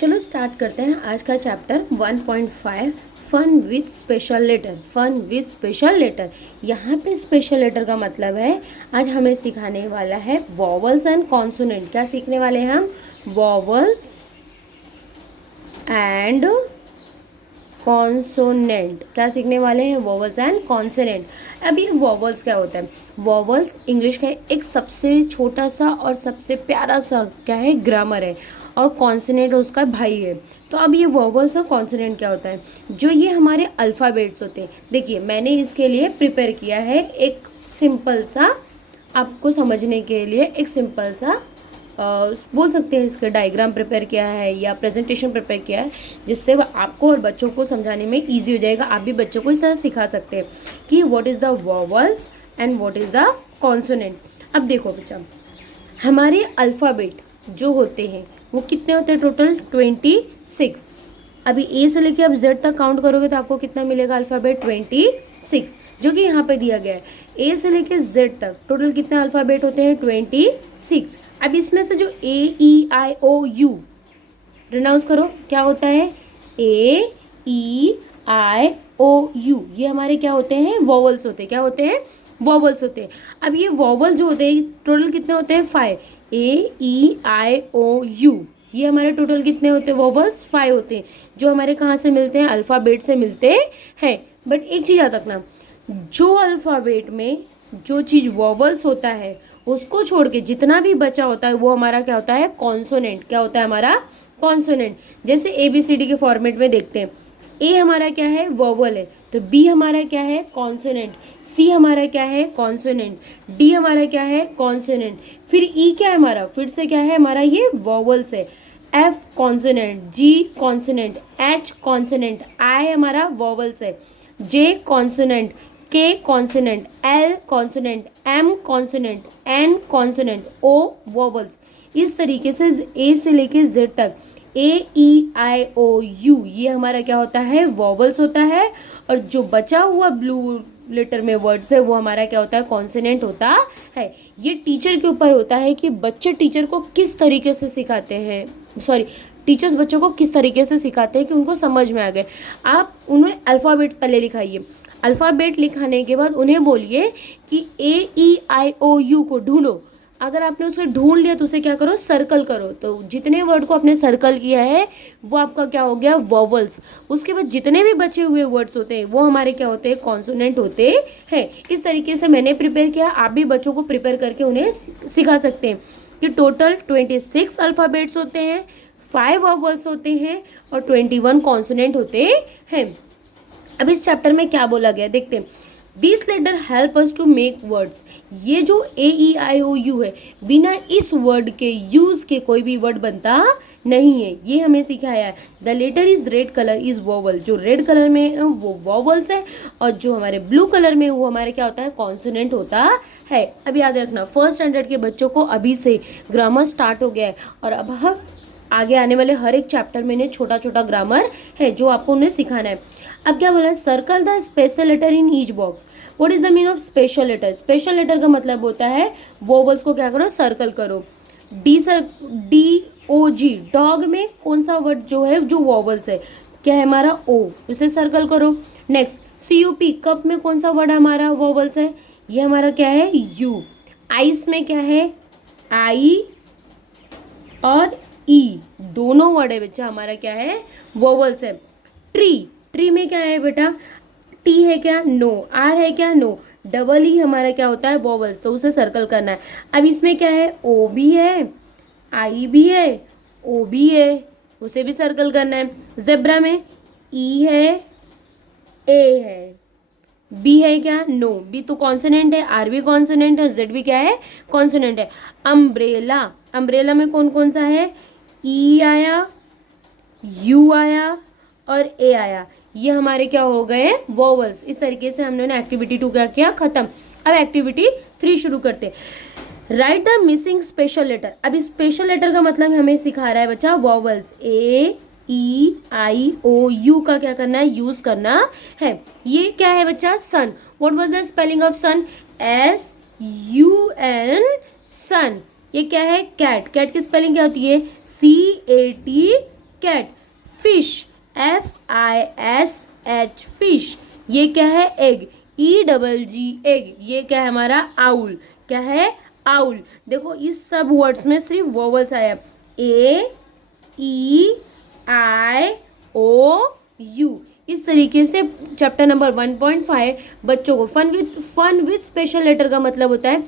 चलो स्टार्ट करते हैं आज का chapter 1.5 fun with special letter. Fun with special letter, यहाँ पे स्पेशल लेटर का मतलब है आज हमें सिखाने वाला है वॉवल्स एंड कॉन्सोनेंट। क्या सीखने वाले हैं हम? Vowels and consonant. क्या सीखने वाले हैं? Vowels and consonant. अब ये वॉवल्स क्या होता है? वॉवल्स इंग्लिश का एक सबसे छोटा सा और सबसे प्यारा सा क्या है, ग्रामर है, और कॉन्सोनेंट उसका भाई है। तो अब ये वॉवल्स और कॉन्सोनेंट क्या होता है? जो ये हमारे अल्फ़ाबेट्स होते हैं। देखिए मैंने इसके लिए प्रिपेयर किया है एक सिंपल सा, आपको समझने के लिए एक सिंपल सा बोल सकते हैं इसका डायग्राम प्रिपेयर किया है या प्रेजेंटेशन प्रिपेयर किया है, जिससे आपको और बच्चों को समझाने में ईजी हो जाएगा। आप भी बच्चों को इस तरह सिखा सकते हैं कि what is the vowels and what is the consonant. अब देखो बच्चा, हमारे अल्फ़ाबेट जो होते हैं वो कितने होते हैं? टोटल 26। अभी ए से लेके आप जेड तक काउंट करोगे तो आपको कितना मिलेगा? अल्फ़ाबेट 26, जो कि यहाँ पे दिया गया है। ए से लेके जेड तक टोटल कितने अल्फ़ाबेट होते हैं? 26। अब इसमें से जो AEIOU प्रोनाउंस करो, क्या होता है? AEIOU, ये हमारे क्या होते हैं? वॉवल्स होते हैं। क्या होते हैं? वॉवल्स होते हैं। अब ये वॉवल जो होते हैं टोटल कितने होते हैं? 5। AEIOU, ये हमारे टोटल कितने होते हैं? वॉवल्स 5 होते हैं, जो हमारे कहाँ से मिलते हैं? अल्फ़ाबेट से मिलते हैं। बट एक चीज़ याद रखना, जो अल्फ़ाबेट में जो चीज़ वॉवल्स होता है उसको छोड़ के जितना भी बचा होता है वो हमारा क्या होता है? कॉन्सोनेंट। क्या होता है हमारा? कॉन्सोनेंट। जैसे ABCD के फॉर्मेट में देखते हैं, ए हमारा क्या है? वॉवल है, तो बी हमारा क्या है? कॉन्सोनेंट। सी हमारा क्या है? कॉन्सोनेंट। डी हमारा क्या है? कॉन्सोनेंट। फिर ई क्या है हमारा? फिर से क्या है हमारा? ये वॉवल्स है। F consonant, G consonant, H consonant, I हमारा वॉवल्स है, J consonant, K consonant, L consonant, M consonant, N consonant, O vowels. इस तरीके से ए से लेके जेड तक AEIOU ये हमारा क्या होता है? वॉवल्स होता है। और जो बचा हुआ ब्लू लेटर में वर्ड्स है वो हमारा क्या होता है? कॉन्सोनेंट होता है। ये टीचर के ऊपर होता है कि बच्चे टीचर को किस तरीके से सिखाते हैं, सॉरी टीचर्स बच्चों को किस तरीके से सिखाते हैं कि उनको समझ में आ गए। आप उन्हें अल्फ़ाबेट पहले लिखाइए, अल्फ़ाबेट लिखाने के बाद उन्हें बोलिए कि AEIOU को ढूंढो। अगर आपने उसे ढूंढ लिया तो उसे क्या करो? सर्कल करो। तो जितने वर्ड को आपने सर्कल किया है वो आपका क्या हो गया? वॉवल्स। उसके बाद जितने भी बचे हुए वर्ड्स होते हैं वो हमारे क्या होते हैं? कॉन्सोनेंट होते हैं। इस तरीके से मैंने प्रिपेयर किया, आप भी बच्चों को प्रिपेयर करके उन्हें सिखा सकते हैं कि टोटल 26 अल्फ़ाबेट्स होते हैं, 5 वॉवल्स होते हैं और 21 कॉन्सोनेंट होते हैं। अब इस चैप्टर में क्या बोला गया देखते हैं। This letter help us to make words. ये जो AEIOU है, बिना इस वर्ड के यूज के कोई भी वर्ड बनता नहीं है, ये हमें सिखाया है। The letter is red colour is vowel, जो रेड कलर में है वो वॉवल्स है, और जो हमारे ब्लू कलर में वो हमारे क्या होता है? कॉन्सोनेंट होता है। अब याद रखना, फर्स्ट स्टैंडर्ड के बच्चों को अभी से ग्रामर स्टार्ट हो गया है, और अब हम आगे आने वाले हर एक चैप्टर में इन्हें छोटा छोटा ग्रामर है जो आपको उन्हें सिखाना है। अब क्या बोला है? Circle the special letter in each box. What is the mean of special letter? Special letter का मतलब होता है वोवल्स को क्या करो? सर्कल करो। DOG, डॉग में कौन सा वर्ड जो है जो वोवल्स है? क्या है हमारा? O, उसे सर्कल करो। नेक्स्ट CUP, कप में कौन सा वर्ड हमारा वोवल्स है? ये हमारा क्या है? U। आइस में क्या है? I और E, दोनों वर्ड है बच्चा हमारा क्या है? वोवल्स है। ट्री, ट्री में क्या है बेटा? T है क्या? नो। R है क्या? नो। डबल E हमारा क्या होता है? वोवल्स, तो उसे सर्कल करना है। अब इसमें क्या है? O भी है, I भी है, O भी है, उसे भी सर्कल करना है। जेब्रा में E है, A है, B है क्या? नो। B तो कॉन्सोनेंट है, R भी कॉन्सोनेंट है, Z भी क्या है? कॉन्सोनेंट है। अम्ब्रेला, अम्ब्रेला में कौन कौन सा है? E आया, U आया और A आया, ये हमारे क्या हो गए? वॉवल्स। इस तरीके से हमने एक्टिविटी 2 क्या किया? खत्म। अब एक्टिविटी 3 शुरू करते हैं। Write the missing special letter. अब इस स्पेशल लेटर का मतलब हमें सिखा रहा है बच्चा वॉवल्स। AEIOU का क्या करना है? यूज करना है। ये क्या है बच्चा? Sun. What was the spelling of sun? SUN, sun. ये क्या है? कैट। कैट की स्पेलिंग क्या होती है? CAT cat, fish, FISH fish, ये क्या है एग, EGG एग, ये क्या है हमारा आउल, क्या है आउल। देखो इस सब वर्ड्स में सिर्फ वोवल्स आया, AEIOU। इस तरीके से चैप्टर नंबर 1.5 बच्चों को फन विथ स्पेशल लेटर का मतलब होता है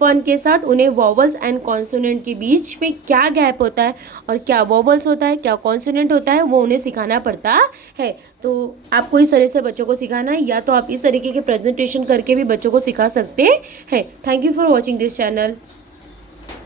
फन के साथ उन्हें वॉवल्स एंड कॉन्सोनेंट के बीच में क्या गैप होता है और क्या वॉवल्स होता है क्या कॉन्सोनेंट होता है वो उन्हें सिखाना पड़ता है। तो आपको इस तरह से बच्चों को सिखाना है, या तो आप इस तरीके के प्रेजेंटेशन करके भी बच्चों को सिखा सकते हैं। Thank you for watching this channel.